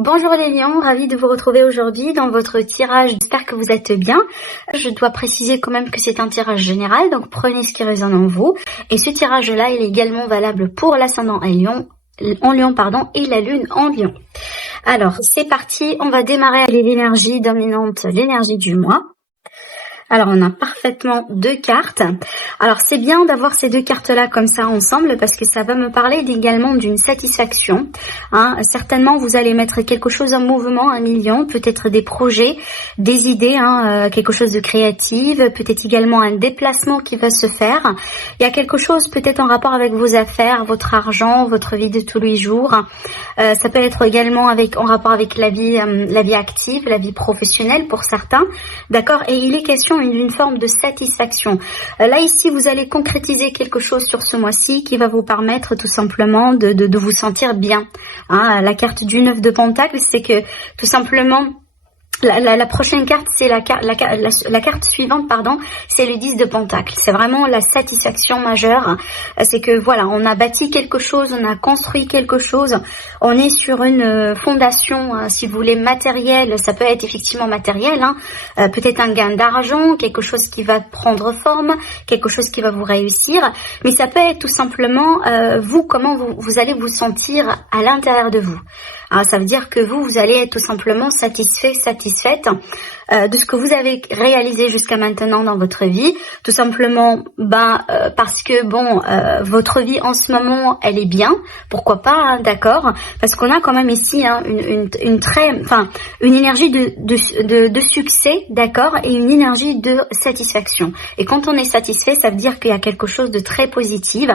Bonjour les lions, ravie de vous retrouver aujourd'hui dans votre tirage. J'espère que vous êtes bien. Je dois préciser quand même que c'est un tirage général, donc prenez ce qui résonne en vous. Et ce tirage-là, il est également valable pour l'ascendant en Lion, et la lune en Lion. Alors, c'est parti, on va démarrer avec l'énergie dominante, l'énergie du mois. Alors, on a parfaitement deux cartes. Alors, c'est bien d'avoir ces deux cartes-là comme ça ensemble parce que ça va me parler également d'une satisfaction. Certainement, vous allez mettre quelque chose en mouvement, 1 million, peut-être des projets, des idées, quelque chose de créatif, peut-être également un déplacement qui va se faire. Il y a quelque chose peut-être en rapport avec vos affaires, votre argent, votre vie de tous les jours. Ça peut être également en rapport avec la vie active, la vie professionnelle pour certains. D'accord? Et il est question d'une forme de satisfaction. Là ici vous allez concrétiser quelque chose sur ce mois-ci qui va vous permettre tout simplement de vous sentir bien. La carte du 9 de Pentacle, c'est que tout simplement la prochaine carte, c'est la carte suivante, c'est le 10 de Pentacle. C'est vraiment la satisfaction majeure. C'est que voilà, on a bâti quelque chose, on a construit quelque chose, on est sur une fondation, si vous voulez, matérielle. Ça peut être effectivement matériel, peut-être un gain d'argent, quelque chose qui va prendre forme, quelque chose qui va vous réussir. Mais ça peut être tout simplement comment vous allez vous sentir à l'intérieur de vous. Ça veut dire que vous allez être tout simplement satisfaite de ce que vous avez réalisé jusqu'à maintenant dans votre vie, tout simplement parce que votre vie en ce moment elle est bien, pourquoi pas, d'accord, parce qu'on a quand même ici une énergie de succès, d'accord, et une énergie de satisfaction. Et quand on est satisfait, ça veut dire qu'il y a quelque chose de très positif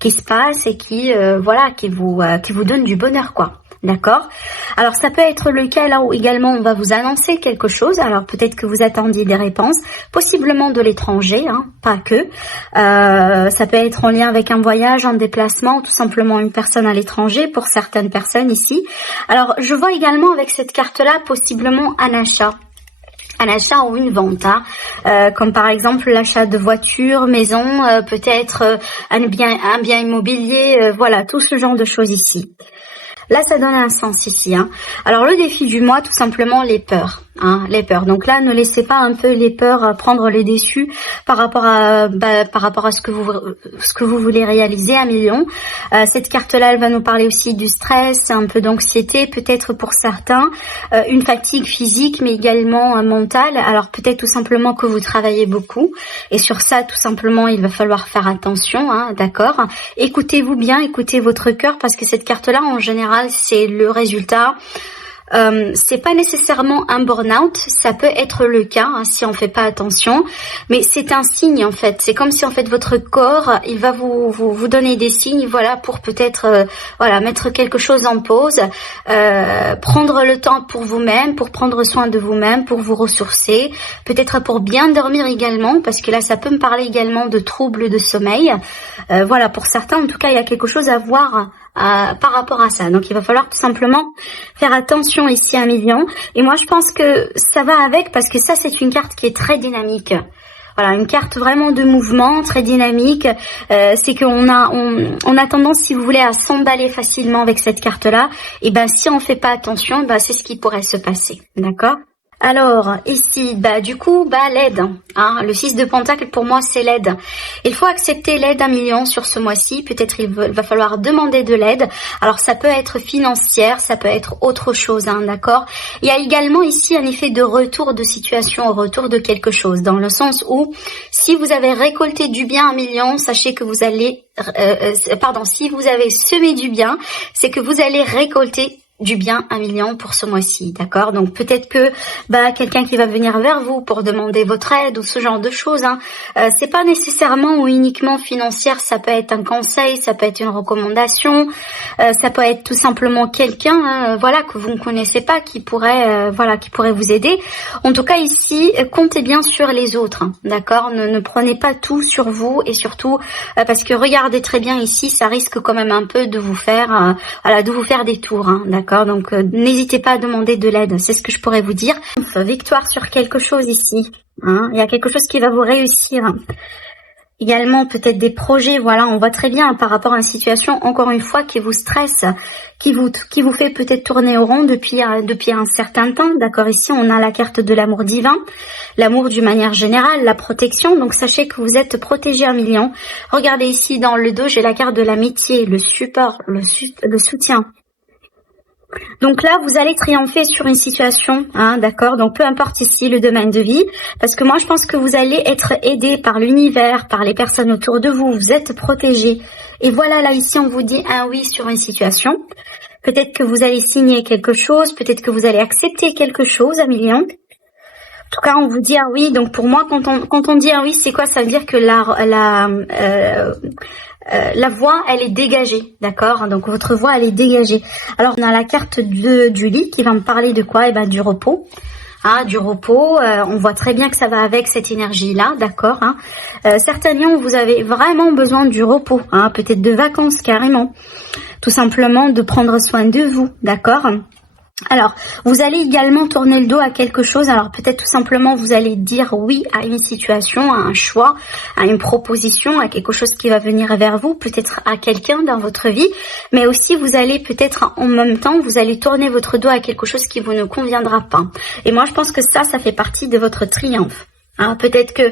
qui se passe et qui vous donne du bonheur, quoi. D'accord. Alors ça peut être le cas là où également on va vous annoncer quelque chose. Alors peut-être que vous attendiez des réponses, possiblement de l'étranger, pas que. Ça peut être en lien avec un voyage, un déplacement, ou tout simplement une personne à l'étranger pour certaines personnes ici. Alors je vois également avec cette carte-là possiblement un achat ou une vente, comme par exemple l'achat de voiture, maison, peut-être un bien immobilier, voilà, tout ce genre de choses ici. Là, ça donne un sens ici. Alors, le défi du mois, tout simplement, les peurs. Les peurs. Donc là, ne laissez pas un peu les peurs prendre le dessus par rapport à ce que vous voulez réaliser, 1 million. Cette carte-là, elle va nous parler aussi du stress, un peu d'anxiété, peut-être pour certains, une fatigue physique, mais également mentale. Alors peut-être tout simplement que vous travaillez beaucoup, et sur ça, tout simplement, il va falloir faire attention, d'accord. Écoutez-vous bien, écoutez votre cœur, parce que cette carte-là, en général, c'est le résultat. C'est pas nécessairement un burn-out, ça peut être le cas si on fait pas attention, mais c'est un signe en fait. C'est comme si en fait votre corps, il va vous donner des signes, voilà, pour peut-être mettre quelque chose en pause, prendre le temps pour vous-même, pour prendre soin de vous-même, pour vous ressourcer, peut-être pour bien dormir également, parce que là ça peut me parler également de troubles de sommeil. Voilà, pour certains en tout cas il y a quelque chose à voir par rapport à ça. Donc il va falloir tout simplement faire attention ici, 1 million. Et moi je pense que ça va avec, parce que ça c'est une carte qui est très dynamique. Voilà, une carte vraiment de mouvement, très dynamique. C'est qu'on a tendance, si vous voulez, à s'emballer facilement avec cette carte-là. Et si on fait pas attention, c'est ce qui pourrait se passer. D'accord ? Alors, ici, du coup, l'aide. Le 6 de Pentacle, pour moi, c'est l'aide. Il faut accepter l'aide, 1 million sur ce mois-ci. Peut-être il va falloir demander de l'aide. Alors, ça peut être financière, ça peut être autre chose, d'accord. Il y a également ici un effet de retour de situation, retour de quelque chose, dans le sens où, si vous avez récolté du bien, 1 million, sachez que vous allez, si vous avez semé du bien, c'est que vous allez récolter du bien, 1 million pour ce mois-ci, d'accord. Donc peut-être que quelqu'un qui va venir vers vous pour demander votre aide ou ce genre de choses, c'est pas nécessairement ou uniquement financière. Ça peut être un conseil, ça peut être une recommandation, ça peut être tout simplement quelqu'un, que vous ne connaissez pas, qui pourrait vous aider. En tout cas ici, comptez bien sur les autres, d'accord. Ne prenez pas tout sur vous, et surtout parce que regardez très bien ici, ça risque quand même un peu de vous faire des tours, d'accord. Donc n'hésitez pas à demander de l'aide, c'est ce que je pourrais vous dire. Victoire sur quelque chose ici, il y a quelque chose qui va vous réussir. également peut-être des projets, voilà, on voit très bien par rapport à une situation, encore une fois, qui vous stresse, qui vous fait peut-être tourner au rond depuis un certain temps, d'accord. Ici, on a la carte de l'amour divin, l'amour d'une manière générale, la protection, donc sachez que vous êtes protégé 1 million. Regardez ici, dans le dos, j'ai la carte de l'amitié, le support, le soutien. Donc là, vous allez triompher sur une situation, hein, d'accord. Donc peu importe ici le domaine de vie, parce que moi je pense que vous allez être aidé par l'univers, par les personnes autour de vous. Vous êtes protégé. Et voilà, là ici on vous dit un oui sur une situation. Peut-être que vous allez signer quelque chose, peut-être que vous allez accepter quelque chose, 1 million. En tout cas, on vous dit un oui. Donc pour moi, quand on dit un oui, c'est quoi? Ça veut dire que la voie, elle est dégagée, d'accord. Donc votre voie, elle est dégagée. Alors on a la carte du lit qui va me parler de quoi? Eh ben du repos. Hein, du repos, on voit très bien que ça va avec cette énergie-là, d'accord. Hein. Certains lions, vous avez vraiment besoin du repos, hein, peut-être de vacances carrément, tout simplement de prendre soin de vous, d'accord. Alors, vous allez également tourner le dos à quelque chose. Alors, peut-être tout simplement, vous allez dire oui à une situation, à un choix, à une proposition, à quelque chose qui va venir vers vous, peut-être à quelqu'un dans votre vie. Mais aussi, vous allez peut-être en même temps, vous allez tourner votre dos à quelque chose qui vous ne conviendra pas. Et moi, je pense que ça fait partie de votre triomphe. Hein, peut-être que,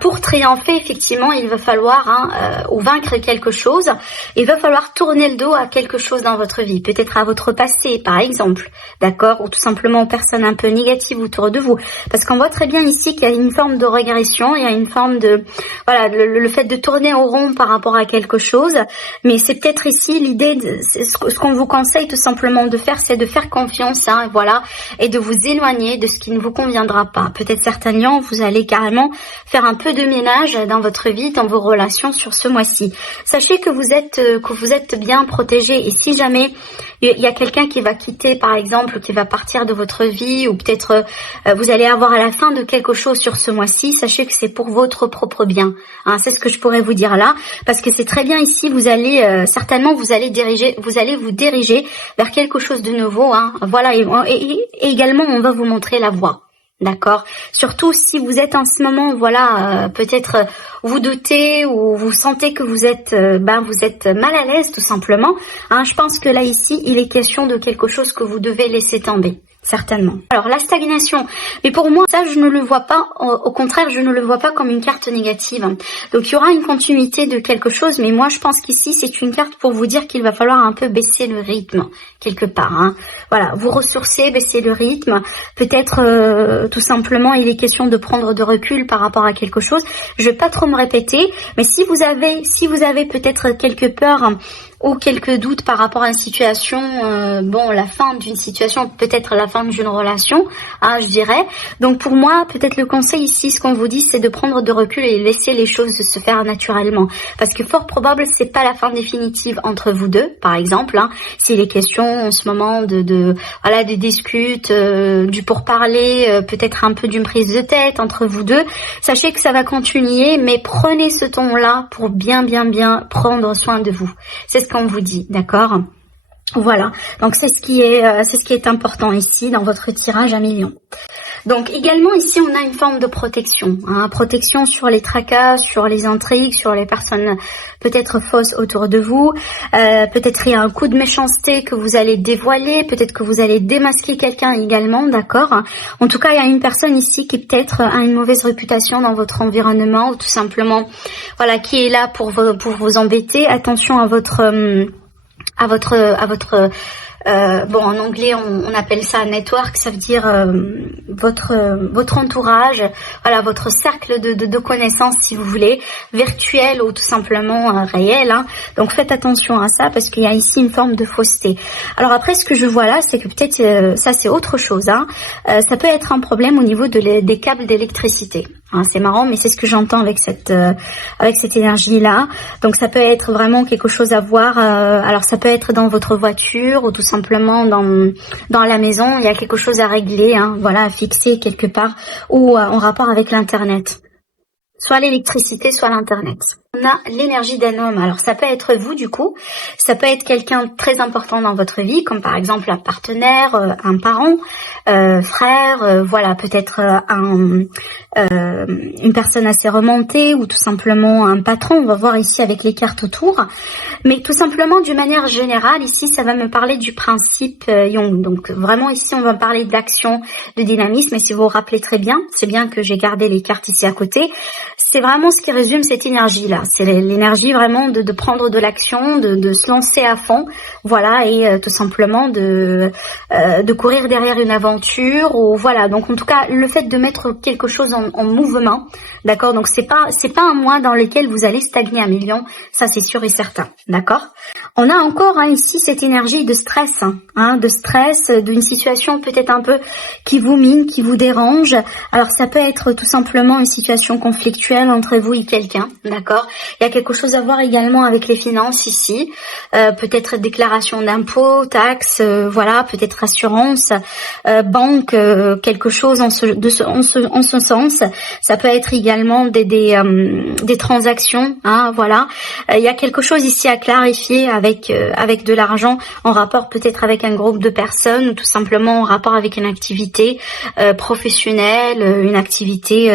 pour triompher, effectivement, il va falloir, ou vaincre quelque chose, il va falloir tourner le dos à quelque chose dans votre vie, peut-être à votre passé, par exemple, d'accord, ou tout simplement aux personnes un peu négatives autour de vous, parce qu'on voit très bien ici qu'il y a une forme de régression, il y a une forme de, voilà, le fait de tourner au rond par rapport à quelque chose, mais c'est peut-être ici l'idée, ce qu'on vous conseille tout simplement de faire, c'est de faire confiance, hein, voilà, et de vous éloigner de ce qui ne vous conviendra pas. Peut-être certains lions, vous allez carrément faire un peu de ménage dans votre vie, dans vos relations sur ce mois-ci. Sachez que vous êtes bien protégé, et si jamais il y a quelqu'un qui va quitter, par exemple, qui va partir de votre vie, ou peut-être vous allez avoir à la fin de quelque chose sur ce mois-ci, sachez que c'est pour votre propre bien. Hein, c'est ce que je pourrais vous dire là, parce que c'est très bien ici, vous allez certainement vous allez vous diriger vers quelque chose de nouveau. Hein, voilà, et également on va vous montrer la voie. D'accord. Surtout si vous êtes en ce moment, voilà, peut-être vous doutez ou vous sentez que vous êtes mal à l'aise tout simplement. Hein, je pense que là ici, il est question de quelque chose que vous devez laisser tomber. Certainement. Alors la stagnation, mais pour moi ça je ne le vois pas, au contraire je ne le vois pas comme une carte négative. Donc il y aura une continuité de quelque chose, mais moi je pense qu'ici c'est une carte pour vous dire qu'il va falloir un peu baisser le rythme quelque part. Hein. Voilà, vous ressourcer, baisser le rythme, peut-être tout simplement il est question de prendre de recul par rapport à quelque chose. Je vais pas trop me répéter, mais si vous avez peut-être quelques peurs ou quelques doutes par rapport à une situation, la fin d'une situation, peut-être la fin d'une relation, hein, je dirais. Donc pour moi, peut-être le conseil ici, ce qu'on vous dit, c'est de prendre de recul et laisser les choses se faire naturellement. Parce que fort probable, c'est pas la fin définitive entre vous deux, par exemple. Hein, s'il est question en ce moment de disputes, du pourparler, peut-être un peu d'une prise de tête entre vous deux, sachez que ça va continuer, mais prenez ce ton-là pour bien prendre soin de vous. C'est ce qu'on vous dit, d'accord? Voilà, donc c'est ce qui est important ici dans votre tirage 1 million. Donc également ici on a une forme de protection, hein, protection sur les tracas, sur les intrigues, sur les personnes peut-être fausses autour de vous, peut-être il y a un coup de méchanceté que vous allez dévoiler, peut-être que vous allez démasquer quelqu'un également, d'accord. En tout cas il y a une personne ici qui peut-être a une mauvaise réputation dans votre environnement, ou tout simplement voilà, qui est là pour vous embêter. Attention à votre en anglais on appelle ça network, ça veut dire votre entourage, voilà, votre cercle de connaissances si vous voulez, virtuel ou tout simplement réel. Hein. Donc faites attention à ça parce qu'il y a ici une forme de fausseté. Alors après ce que je vois là, c'est que peut-être ça c'est autre chose. Hein. Ça peut être un problème au niveau des câbles d'électricité. Hein, c'est marrant, mais c'est ce que j'entends avec cette énergie-là. Donc ça peut être vraiment quelque chose à voir. Alors ça peut être dans votre voiture ou tout simplement dans la maison. Il y a quelque chose à régler, hein, voilà, à fixer quelque part, ou en rapport avec l'internet. Soit l'électricité, soit l'internet. On a l'énergie d'un homme. Alors ça peut être vous du coup, ça peut être quelqu'un de très important dans votre vie, comme par exemple un partenaire, un parent, frère, voilà, peut-être une personne assez remontée ou tout simplement un patron. On va voir ici avec les cartes autour. Mais tout simplement d'une manière générale, ici ça va me parler du principe Jung. Donc vraiment ici on va parler d'action, de dynamisme. Et si vous vous rappelez très bien, c'est bien que j'ai gardé les cartes ici à côté. C'est vraiment ce qui résume cette énergie-là. C'est l'énergie vraiment de prendre de l'action, de se lancer à fond, voilà, et tout simplement de courir derrière une aventure, ou voilà. Donc en tout cas, le fait de mettre quelque chose en mouvement, d'accord. Donc c'est pas un mois dans lequel vous allez stagner 1 million, ça c'est sûr et certain, d'accord. On a encore ici cette énergie de stress, de stress, d'une situation peut-être un peu qui vous mine, qui vous dérange. Alors ça peut être tout simplement une situation conflictuelle entre vous et quelqu'un, d'accord. Il y a quelque chose à voir également avec les finances ici, peut-être déclaration d'impôts, taxes, voilà, peut-être assurance, banque, quelque chose en ce sens. Ça peut être également des transactions, voilà. Il y a quelque chose ici à clarifier avec de l'argent en rapport peut-être avec un groupe de personnes, ou tout simplement en rapport avec une activité professionnelle, une activité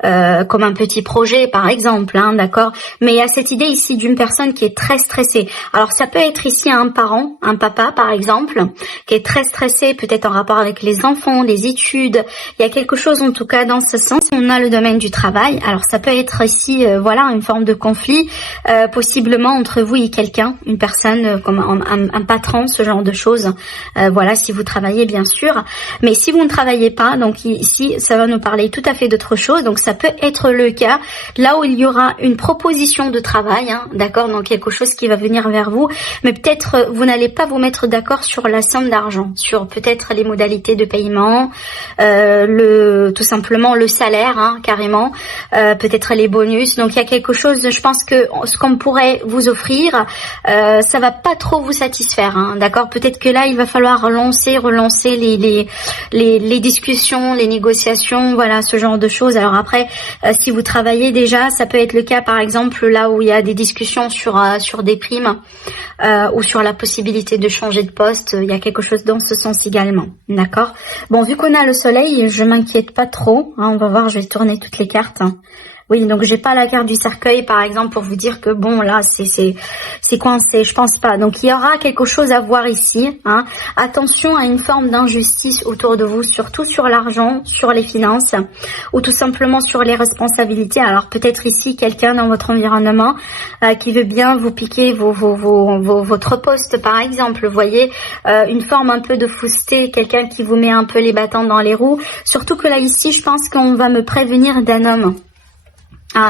comme un petit projet par exemple, d'accord. Mais il y a cette idée ici d'une personne qui est très stressée. Alors ça peut être ici un parent, un papa par exemple, qui est très stressé, peut-être en rapport avec les enfants, les études. Il y a quelque chose en tout cas dans ce sens. On a le domaine du travail. Alors ça peut être ici, voilà, une forme de conflit, possiblement entre vous et quelqu'un, une personne comme un patron, ce genre de choses. Voilà, si vous travaillez bien sûr. Mais si vous ne travaillez pas, donc ici ça va nous parler tout à fait d'autre chose. Donc ça peut être le cas là où il y aura une proposition de travail, d'accord, donc quelque chose qui va venir vers vous, mais peut-être vous n'allez pas vous mettre d'accord sur la somme d'argent, sur peut-être les modalités de paiement, tout simplement le salaire, carrément, peut-être les bonus. Donc il y a quelque chose, je pense que ce qu'on pourrait vous offrir, ça va pas trop vous satisfaire, d'accord. Peut-être que là il va falloir relancer les discussions, les négociations, voilà, ce genre de choses. Alors après, si vous travaillez déjà, ça peut être le cas par exemple là où il y a des discussions sur des primes ou sur la possibilité de changer de poste. Il y a quelque chose dans ce sens également, d'accord. Bon, vu qu'on a le soleil, je m'inquiète pas trop, on va voir, je vais tourner toutes les cartes. Oui, donc j'ai pas la carte du cercueil par exemple pour vous dire que bon là c'est coincé, je pense pas. Donc il y aura quelque chose à voir ici, Attention à une forme d'injustice autour de vous, surtout sur l'argent, sur les finances, ou tout simplement sur les responsabilités. Alors peut-être ici quelqu'un dans votre environnement qui veut bien vous piquer votre poste par exemple. Vous voyez, une forme un peu de fausseté, quelqu'un qui vous met un peu les bâtons dans les roues. Surtout que là ici, je pense qu'on va me prévenir d'un homme.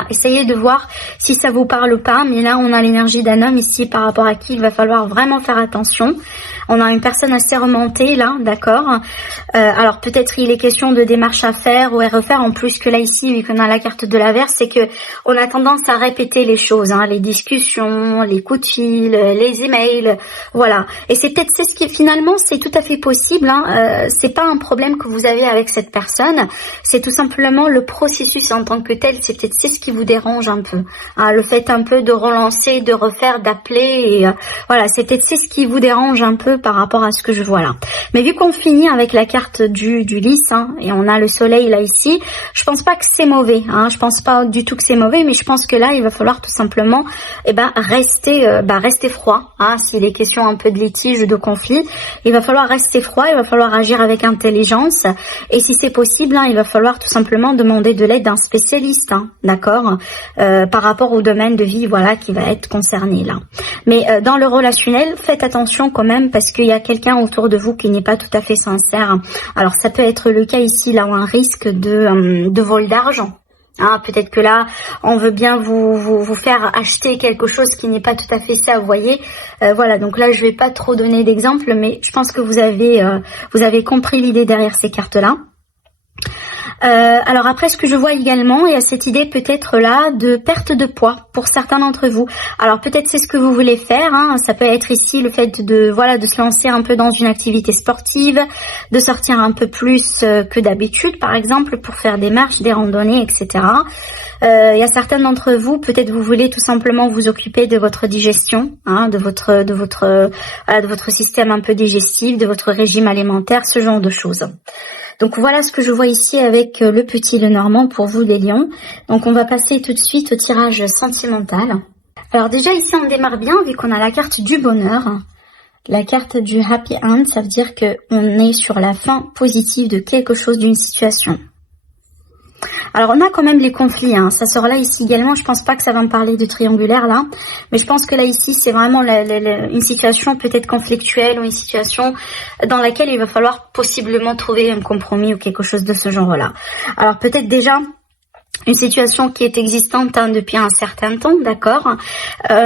Essayez de voir si ça vous parle ou pas, mais là on a l'énergie d'un homme ici par rapport à qui il va falloir vraiment faire attention. On a une personne assez remontée là, d'accord. Alors peut-être il est question de démarches à faire ou à refaire, en plus que là ici, vu qu'on a la carte de l'averse, c'est que on a tendance à répéter les choses, les discussions, les coups de fil, les emails, voilà. Et c'est peut-être ce qui finalement c'est tout à fait possible, c'est pas un problème que vous avez avec cette personne, c'est tout simplement le processus en tant que tel, c'est ce qui vous dérange un peu, le fait un peu de relancer, de refaire, d'appeler, et voilà, c'est peut-être ce qui vous dérange un peu par rapport à ce que je vois là. Mais vu qu'on finit avec la carte du lys, et on a le soleil là ici, je pense pas que c'est mauvais, je pense pas du tout que c'est mauvais, mais je pense que là il va falloir tout simplement rester froid, s'il est question un peu de litige, de conflit, il va falloir rester froid, il va falloir agir avec intelligence, et si c'est possible, il va falloir tout simplement demander de l'aide d'un spécialiste, d'accord, par rapport au domaine de vie, voilà, qui va être concerné là. Mais dans le relationnel, faites attention quand même, parce qu'il y a quelqu'un autour de vous qui n'est pas tout à fait sincère. Alors ça peut être le cas ici là où un risque de vol d'argent. Peut-être que là on veut bien vous faire acheter quelque chose qui n'est pas tout à fait ça, vous voyez. Voilà, donc là je vais pas trop donner d'exemples, mais je pense que vous avez compris l'idée derrière ces cartes là. Alors après, ce que je vois également, il y a cette idée peut-être là de perte de poids pour certains d'entre vous. Alors peut-être c'est ce que vous voulez faire, hein. Ça peut être ici le fait de se lancer un peu dans une activité sportive, de sortir un peu plus que d'habitude, par exemple, pour faire des marches, des randonnées, etc. Il y a certains d'entre vous, peut-être vous voulez tout simplement vous occuper de votre digestion, hein, de votre système un peu digestif, de votre régime alimentaire, ce genre de choses. Donc voilà ce que je vois ici avec le petit Lenormand pour vous les lions. Donc on va passer tout de suite au tirage sentimental. Alors déjà ici on démarre bien vu qu'on a la carte du bonheur. La carte du happy end, ça veut dire qu'on est sur la fin positive de quelque chose, d'une situation. Alors on a quand même les conflits, hein. Ça sort là ici également, je pense pas que ça va me parler de triangulaire là, mais je pense que là ici c'est vraiment une situation peut-être conflictuelle ou une situation dans laquelle il va falloir possiblement trouver un compromis ou quelque chose de ce genre là. Alors peut-être déjà une situation qui est existante depuis un certain temps, d'accord.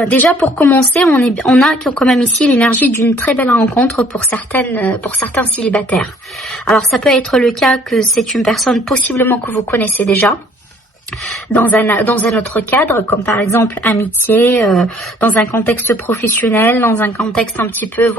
Déjà pour commencer, on a quand même ici l'énergie d'une très belle rencontre pour certains célibataires. Alors ça peut être le cas que c'est une personne possiblement que vous connaissez déjà, dans un autre cadre, comme par exemple amitié, dans un contexte professionnel, dans un contexte un petit peu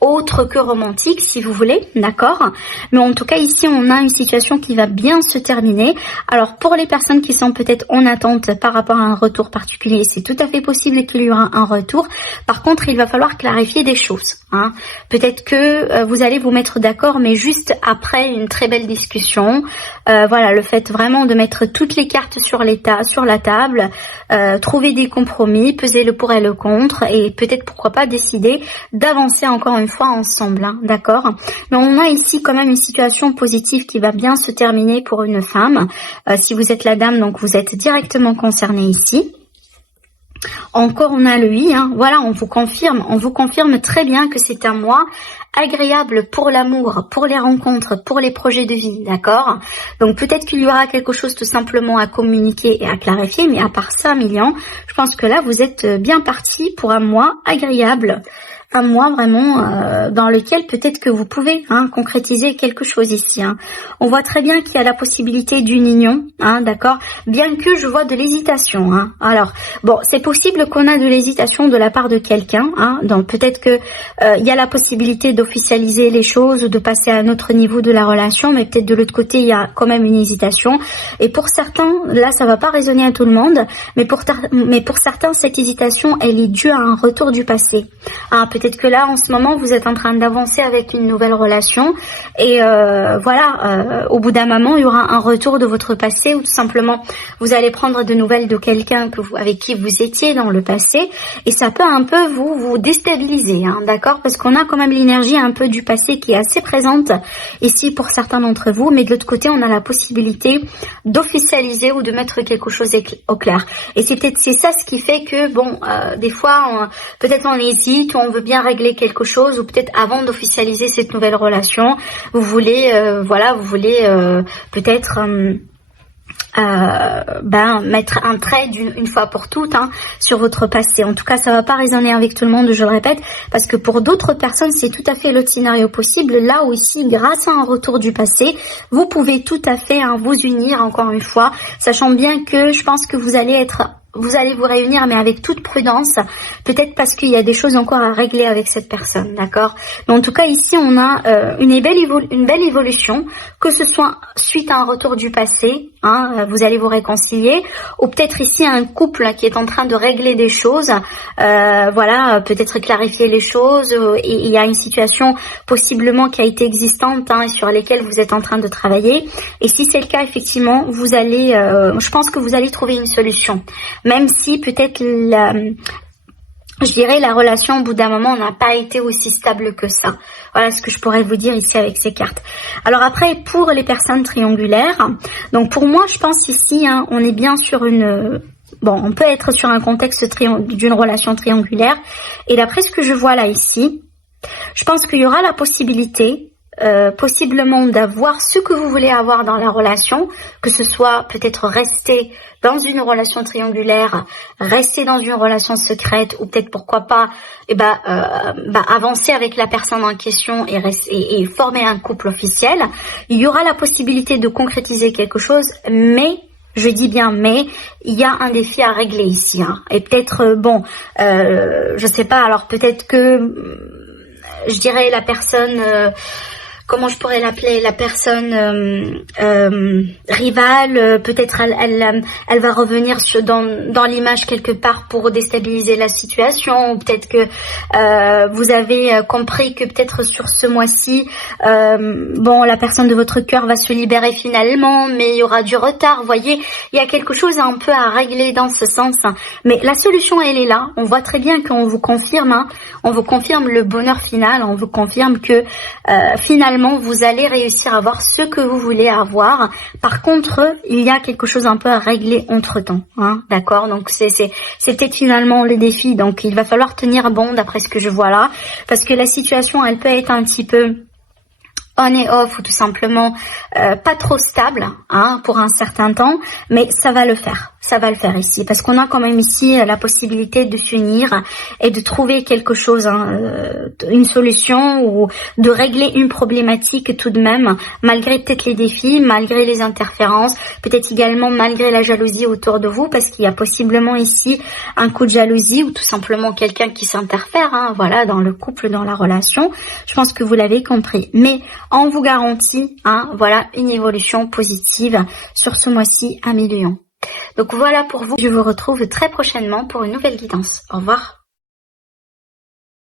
autre que romantique si vous voulez, d'accord. Mais en tout cas ici on a une situation qui va bien se terminer. Alors pour les personnes qui sont peut-être en attente par rapport à un retour particulier, c'est tout à fait possible qu'il y aura un retour. Par contre il va falloir clarifier des choses, hein. Peut-être que vous allez vous mettre d'accord, mais juste après une très belle discussion. Le fait vraiment de mettre toutes les cartes sur la table, trouver des compromis, peser le pour et le contre, et peut-être pourquoi pas décider d'avancer encore une fois ensemble, hein, d'accord. Mais on a ici quand même une situation positive qui va bien se terminer pour une femme. Si vous êtes la dame, donc vous êtes directement concerné ici. Encore on a le oui, hein. Voilà, on vous confirme très bien que c'est un mois agréable pour l'amour, pour les rencontres, pour les projets de vie, d'accord. Donc peut-être qu'il y aura quelque chose tout simplement à communiquer et à clarifier, mais à part ça, Milian, je pense que là vous êtes bien parti pour un mois agréable. Un mois vraiment dans lequel peut-être que vous pouvez concrétiser quelque chose ici, hein. On voit très bien qu'il y a la possibilité d'une union, hein, d'accord, bien que je vois de l'hésitation, hein. Alors bon, c'est possible qu'on a de l'hésitation de la part de quelqu'un, hein, donc peut-être que il y a la possibilité d'officialiser les choses, de passer à un autre niveau de la relation, mais peut-être de l'autre côté il y a quand même une hésitation. Et pour certains, là ça va pas résonner à tout le monde, mais pour certains cette hésitation elle est due à un retour du passé, hein. Peut-être que là, en ce moment, vous êtes en train d'avancer avec une nouvelle relation et au bout d'un moment, il y aura un retour de votre passé ou tout simplement, vous allez prendre de nouvelles de quelqu'un avec qui vous étiez dans le passé et ça peut un peu vous déstabiliser, hein, d'accord, parce qu'on a quand même l'énergie un peu du passé qui est assez présente ici pour certains d'entre vous, mais de l'autre côté, on a la possibilité d'officialiser ou de mettre quelque chose au clair. Et c'est ça ce qui fait que, des fois, peut-être on hésite, on veut bien régler quelque chose ou peut-être avant d'officialiser cette nouvelle relation, vous voulez peut-être mettre un trait une fois pour toutes, hein, sur votre passé. En tout cas, ça va pas résonner avec tout le monde, je le répète, parce que pour d'autres personnes, c'est tout à fait l'autre scénario possible. Là aussi, grâce à un retour du passé, vous pouvez tout à fait vous unir encore une fois, sachant bien que je pense que vous allez vous réunir, mais avec toute prudence, peut-être parce qu'il y a des choses encore à régler avec cette personne, d'accord. Mais en tout cas, ici, on a une belle évolution, que ce soit suite à un retour du passé, hein, vous allez vous réconcilier, ou peut-être ici un couple qui est en train de régler des choses, peut-être clarifier les choses, et il y a une situation possiblement qui a été existante, hein, sur lesquelles vous êtes en train de travailler. Et si c'est le cas, effectivement, vous allez, je pense que vous allez trouver une solution. Même si peut-être la relation au bout d'un moment n'a pas été aussi stable que ça. Voilà ce que je pourrais vous dire ici avec ces cartes. Alors après, pour les personnes triangulaires, donc pour moi, je pense ici, hein, on est bien sur on peut être sur un contexte d'une relation triangulaire. Et d'après ce que je vois là ici, je pense qu'il y aura la possibilité possiblement d'avoir ce que vous voulez avoir dans la relation, que ce soit peut-être rester dans une relation triangulaire, rester dans une relation secrète, ou peut-être pourquoi pas avancer avec la personne en question et former un couple officiel. Il y aura la possibilité de concrétiser quelque chose, mais je dis bien mais, il y a un défi à régler ici, hein. Et peut-être, je sais pas, alors peut-être que, je dirais la personne, comment je pourrais l'appeler, la personne rivale, peut-être elle va revenir dans l'image quelque part pour déstabiliser la situation, ou peut-être que vous avez compris que peut-être sur ce mois-ci, la personne de votre cœur va se libérer finalement, mais il y aura du retard, vous voyez, il y a quelque chose un peu à régler dans ce sens, mais la solution elle est là, on voit très bien qu'on vous confirme, hein, on vous confirme le bonheur final, on vous confirme que finalement vous allez réussir à avoir ce que vous voulez avoir. Par contre, il y a quelque chose un peu à régler entre-temps, hein, d'accord? Donc c'était finalement le défi. Donc il va falloir tenir bon d'après ce que je vois là, parce que la situation elle peut être un petit peu on et off, ou tout simplement pas trop stable, hein, pour un certain temps, mais ça va le faire ici, parce qu'on a quand même ici la possibilité de s'unir et de trouver quelque chose, hein, une solution, ou de régler une problématique tout de même, malgré peut-être les défis, malgré les interférences, peut-être également malgré la jalousie autour de vous, parce qu'il y a possiblement ici un coup de jalousie, ou tout simplement quelqu'un qui s'interfère, hein, voilà, dans le couple, dans la relation. Je pense que vous l'avez compris, mais on vous garantit, hein, voilà, une évolution positive sur ce mois-ci à 1000 lions. Donc voilà pour vous, je vous retrouve très prochainement pour une nouvelle guidance. Au revoir.